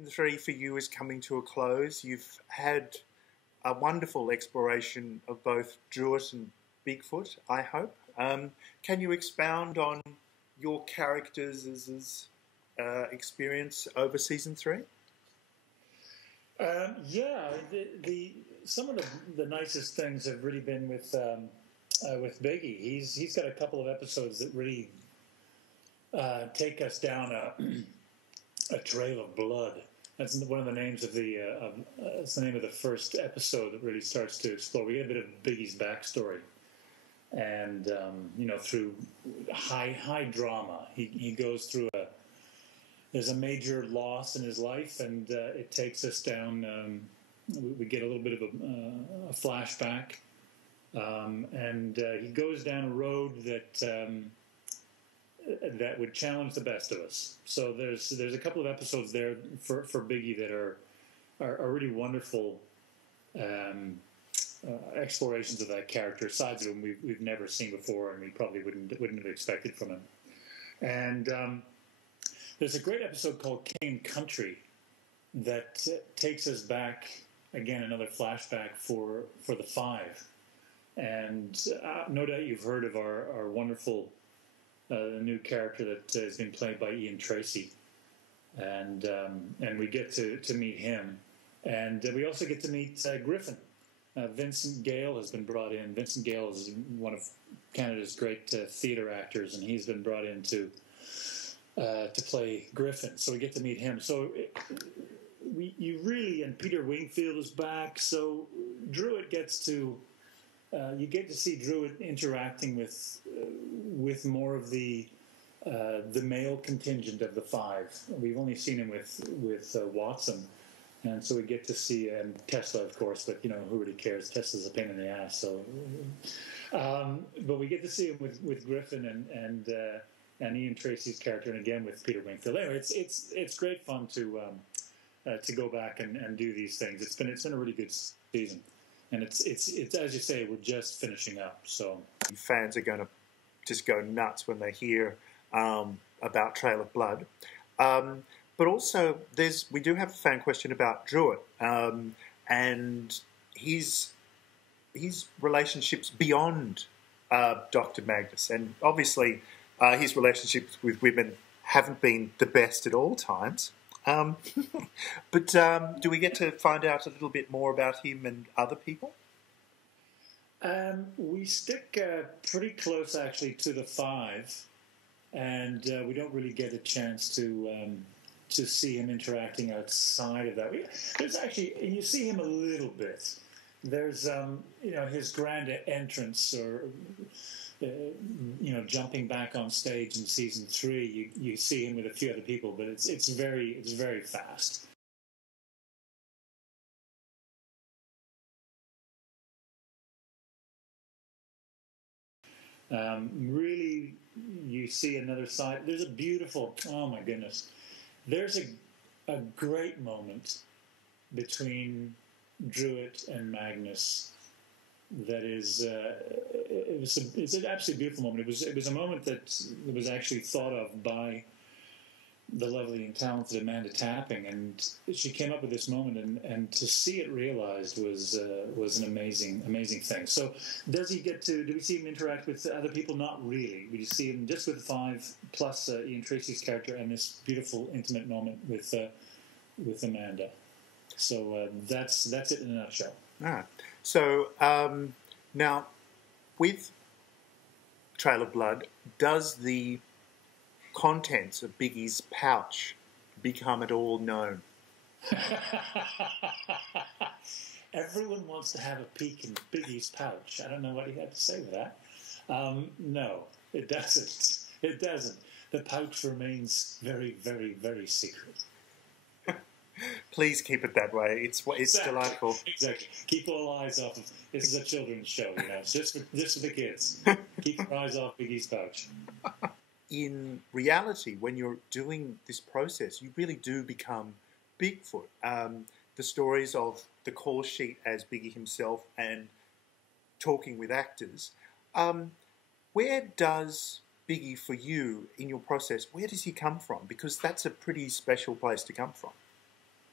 season 3 for you is coming to a close. You've had a wonderful exploration of both Druitt and Bigfoot, I hope. Can you expound on your characters' experience over season 3? Yeah, some of the nicest things have really been with Biggie. He's got a couple of episodes that really take us down a trail of blood. That's one of the names of that's the name of the first episode that really starts to explore. We get a bit of Biggie's backstory, and through high drama, he goes through there's a major loss in his life, and it takes us down. We get a little bit of a flashback, and he goes down a road that would challenge the best of us. So there's a couple of episodes there for Biggie that are really wonderful explorations of that character, sides of him we've never seen before, and we probably wouldn't have expected from him. And there's a great episode called King and Country that takes us back, again, another flashback for the Five. And no doubt you've heard of our wonderful new character that has been played by Ian Tracy. And we get to meet him. And we also get to meet Griffin. Vincent Gale has been brought in. Vincent Gale is one of Canada's great theatre actors, and he's been brought in to play Griffin. So we get to meet him. So and Peter Wingfield is back. So Druitt gets to, you get to see Druitt interacting with more of the male contingent of the Five. We've only seen him with Watson. And so we get to see Tesla, of course, but who really cares? Tesla's a pain in the ass. So, but we get to see him with Griffin and Ian Tracy's character, and again with Peter Wingfield. Anyway, it's great fun to go back and do these things. It's been a really good season, and it's as you say, we're just finishing up. So fans are going to just go nuts when they hear about Trail of Blood. But also, we do have a fan question about Druitt and his relationships beyond Dr. Magnus. And obviously, his relationships with women haven't been the best at all times. But do we get to find out a little bit more about him and other people? We stick pretty close, actually, to the Five. And we don't really get a chance to see him interacting outside of that. There's actually, and you see him a little bit. There's, his grand entrance, or jumping back on stage in season 3. You see him with a few other people, but it's very fast. Really, you see another side. There's a beautiful. Oh my goodness. There's a great moment between Druitt and Magnus that is it's an absolutely beautiful moment. It was a moment that was actually thought of by the lovely and talented Amanda Tapping, and she came up with this moment, and to see it realized was an amazing thing. So do we see him interact with other people? Not really. We just see him just with the Five, plus Ian Tracy's character, and this beautiful intimate moment with Amanda. So that's it in a nutshell. All right. So now, with Trail of Blood, does the contents of Biggie's pouch become at all known? Everyone wants to have a peek in Biggie's pouch. I don't know what he had to say with that. No, it doesn't. It doesn't. The pouch remains very, very, very secret. Please keep it that way. It's Exactly. delightful. Exactly. Keep all eyes off of. This is a children's show, It's just for the kids. Keep your eyes off Biggie's pouch. In reality, when you're doing this process, you really do become Bigfoot. The stories of the call sheet as Biggie himself and talking with actors. Where does Biggie, for you, in your process, where does he come from? Because that's a pretty special place to come from.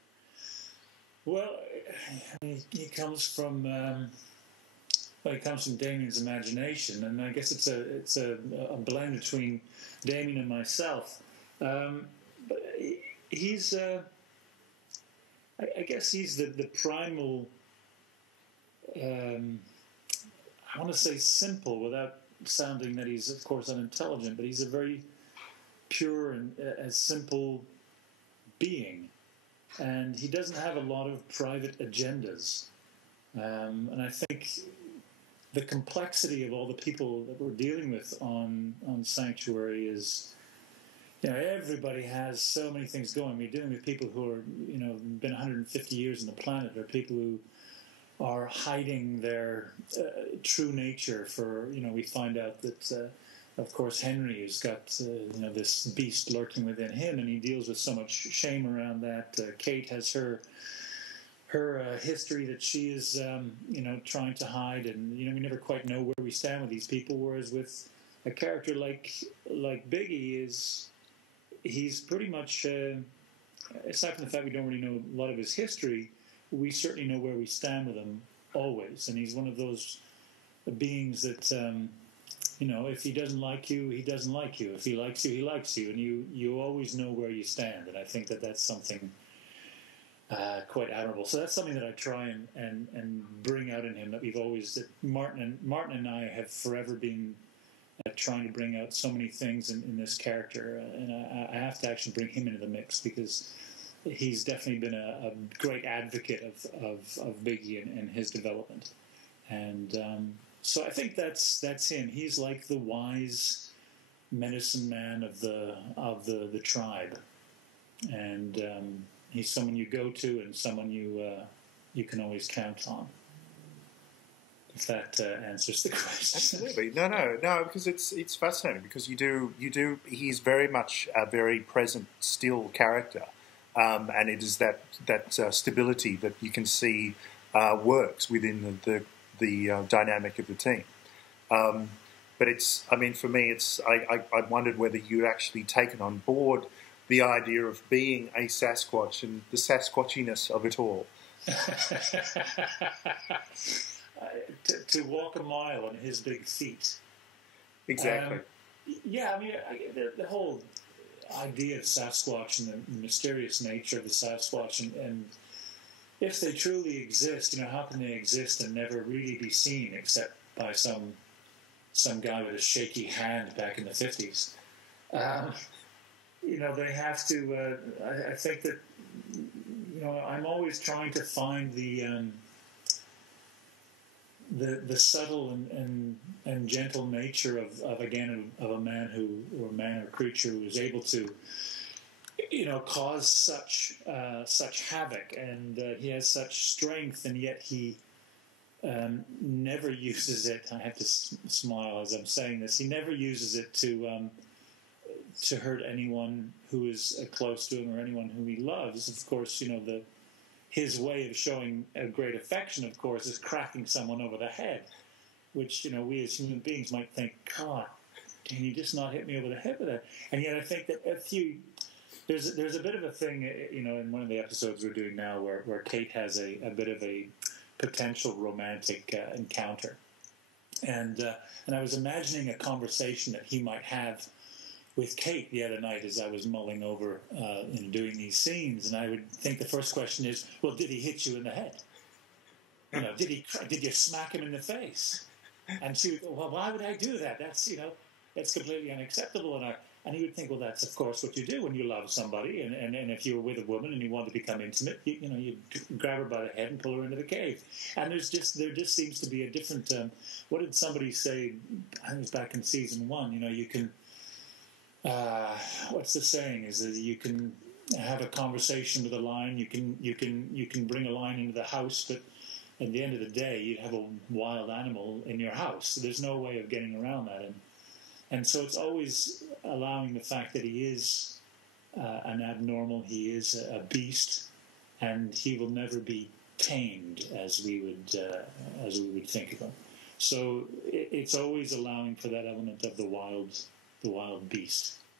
Well, he comes from well, he comes from Damien's imagination, and I guess it's a blend between Damien and myself. But he's I guess he's the primal. I want to say simple without sounding that he's of course unintelligent, but he's a very pure and simple being. And he doesn't have a lot of private agendas. And I think the complexity of all the people that we're dealing with on Sanctuary is, everybody has so many things going. We're dealing with people who are, been 150 years on the planet, or people who are hiding their true nature for, we find out that, of course, Henry has got, this beast lurking within him, and he deals with so much shame around that. Kate has her history that she is, trying to hide, and, we never quite know where we stand with these people, whereas with a character like Biggie he's pretty much, aside from the fact we don't really know a lot of his history, we certainly know where we stand with him always, and he's one of those beings that, if he doesn't like you, he doesn't like you. If he likes you, he likes you, and you always know where you stand, and I think that's something quite admirable. So that's something that I try and bring out in him, that we've always, that Martin and I have forever been trying to bring out so many things in this character, and I have to actually bring him into the mix, because he's definitely been a great advocate of Biggie and his development. And so I think that's him. He's like the wise medicine man of the tribe, and he's someone you go to and someone you can always count on. If that answers the question. Absolutely. No, because it's fascinating, because you do. He's very much a very present, still character, and it is that stability that you can see works within the dynamic of the team. But for me, I wondered whether you'd actually taken on board the idea of being a Sasquatch and the Sasquatchiness of it all. To walk a mile on his big feet. Exactly. The whole idea of Sasquatch and the mysterious nature of the Sasquatch, and if they truly exist, how can they exist and never really be seen except by some guy with a shaky hand back in the 50s? They have to. I think that I'm always trying to find the subtle and gentle nature of a man or man or creature who is able to cause such havoc, and he has such strength, and yet he never uses it. I have to smile as I'm saying this. He never uses it to hurt anyone who is close to him or anyone who he loves. Of course, his way of showing a great affection, of course, is cracking someone over the head, which, we as human beings might think, God, can you just not hit me over the head with that? And yet I think that there's a bit of a thing, in one of the episodes we're doing now where Kate has a bit of a potential romantic encounter. And I was imagining a conversation that he might have with Kate the other night as I was mulling over doing these scenes, and I would think the first question is, well, did he hit you in the head? Did you smack him in the face? And she would go, well, why would I do that? That's completely unacceptable. And he would think, well, that's of course what you do when you love somebody, and if you were with a woman and you want to become intimate, you grab her by the head and pull her into the cave. And there just seems to be a different. What did somebody say? I think it was back in season 1. You can. What's the saying? Is that you can have a conversation with a line. You can bring a line into the house, but at the end of the day, you have a wild animal in your house. So there's no way of getting around that, and so it's always allowing the fact that he is an abnormal. He is a beast, and he will never be tamed as we would think of him. So it's always allowing for that element of the wild beast.